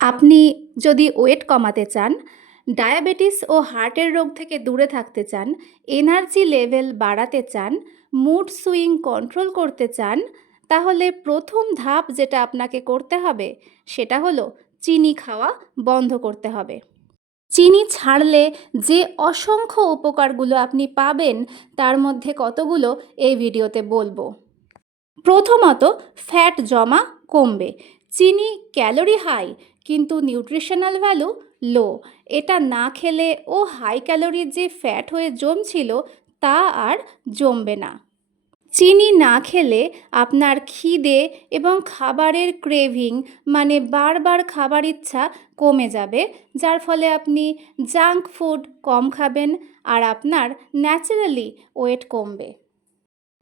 আপনি যদি ওয়েট কমাতে চান, ডায়াবেটিস ও হার্টের রোগ থেকে দূরে থাকতে চান, এনার্জি লেভেল বাড়াতে চান, মুড সুইং কন্ট্রোল করতে চান, তাহলে প্রথম ধাপ যেটা আপনাকে করতে হবে সেটা হলো চিনি খাওয়া বন্ধ করতে হবে। চিনি ছাড়লে যে অসংখ্য উপকারগুলো আপনি পাবেন তার মধ্যে কতগুলো এই ভিডিওতে বলবো। প্রথমত, ফ্যাট জমা কমবে। চিনি ক্যালোরি হাই কিন্তু নিউট্রিশনাল ভ্যালু লো। এটা না খেলে ও হাই ক্যালোরির যে ফ্যাট হয়ে জমছিল তা আর জমবে না। চিনি না খেলে আপনার খিদে এবং খাবারের ক্রেভিং মানে বারবার খাবার ইচ্ছা কমে যাবে, যার ফলে আপনি জাঙ্ক ফুড কম খাবেন আর আপনার ন্যাচারালি ওয়েট কমবে।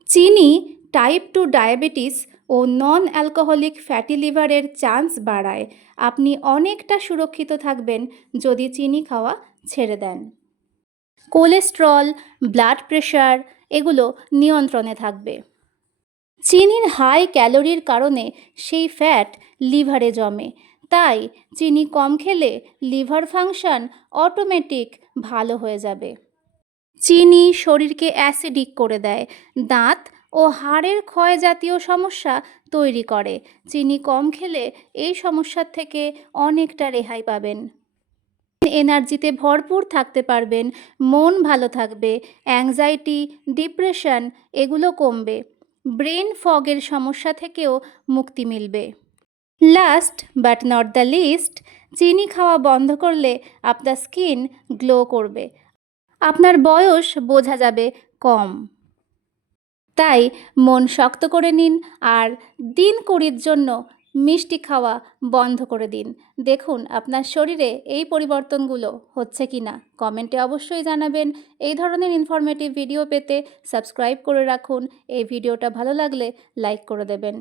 চিনি টাইপ 2 ডায়াবেটিস ও নন অ্যালকোহলিক ফ্যাটি লিভারের চান্স বাড়ায়। আপনি অনেকটা সুরক্ষিত থাকবেন যদি চিনি খাওয়া ছেড়ে দেন। কোলেস্ট্রল, ব্লাড প্রেশার এগুলো নিয়ন্ত্রণে থাকবে। চিনির হাই ক্যালোরির কারণে সেই ফ্যাট লিভারে জমে, তাই চিনি কম খেলে লিভার ফাংশন অটোমেটিক ভালো হয়ে যাবে। চিনি শরীরকে অ্যাসিডিক করে দেয়, দাঁত ও হাড়ের ক্ষয় জাতীয় সমস্যা তৈরি করে। চিনি কম খেলে এই সমস্যার থেকে অনেকটা রেহাই পাবেন। এনার্জিতে ভরপুর থাকতে পারবেন, মন ভালো থাকবে, অ্যাংজাইটি, ডিপ্রেশন এগুলো কমবে, ব্রেন ফগের সমস্যা থেকেও মুক্তি মিলবে। Last but not the least, চিনি খাওয়া বন্ধ করলে আপনার স্কিন গ্লো করবে, আপনার বয়স বোঝা যাবে কম। তাই মন শক্ত করে নিন আর দিন 20-র জন্য মিষ্টি খাওয়া বন্ধ করে দিন। দেখুন আপনার শরীরে এই পরিবর্তনগুলো হচ্ছে কি না। কমেন্টে অবশ্যই জানাবেন। এই ধরনের ইনফরমেটিভ ভিডিও পেতে সাবস্ক্রাইব করে রাখুন। এই ভিডিওটা ভালো লাগলে লাইক করে দেবেন।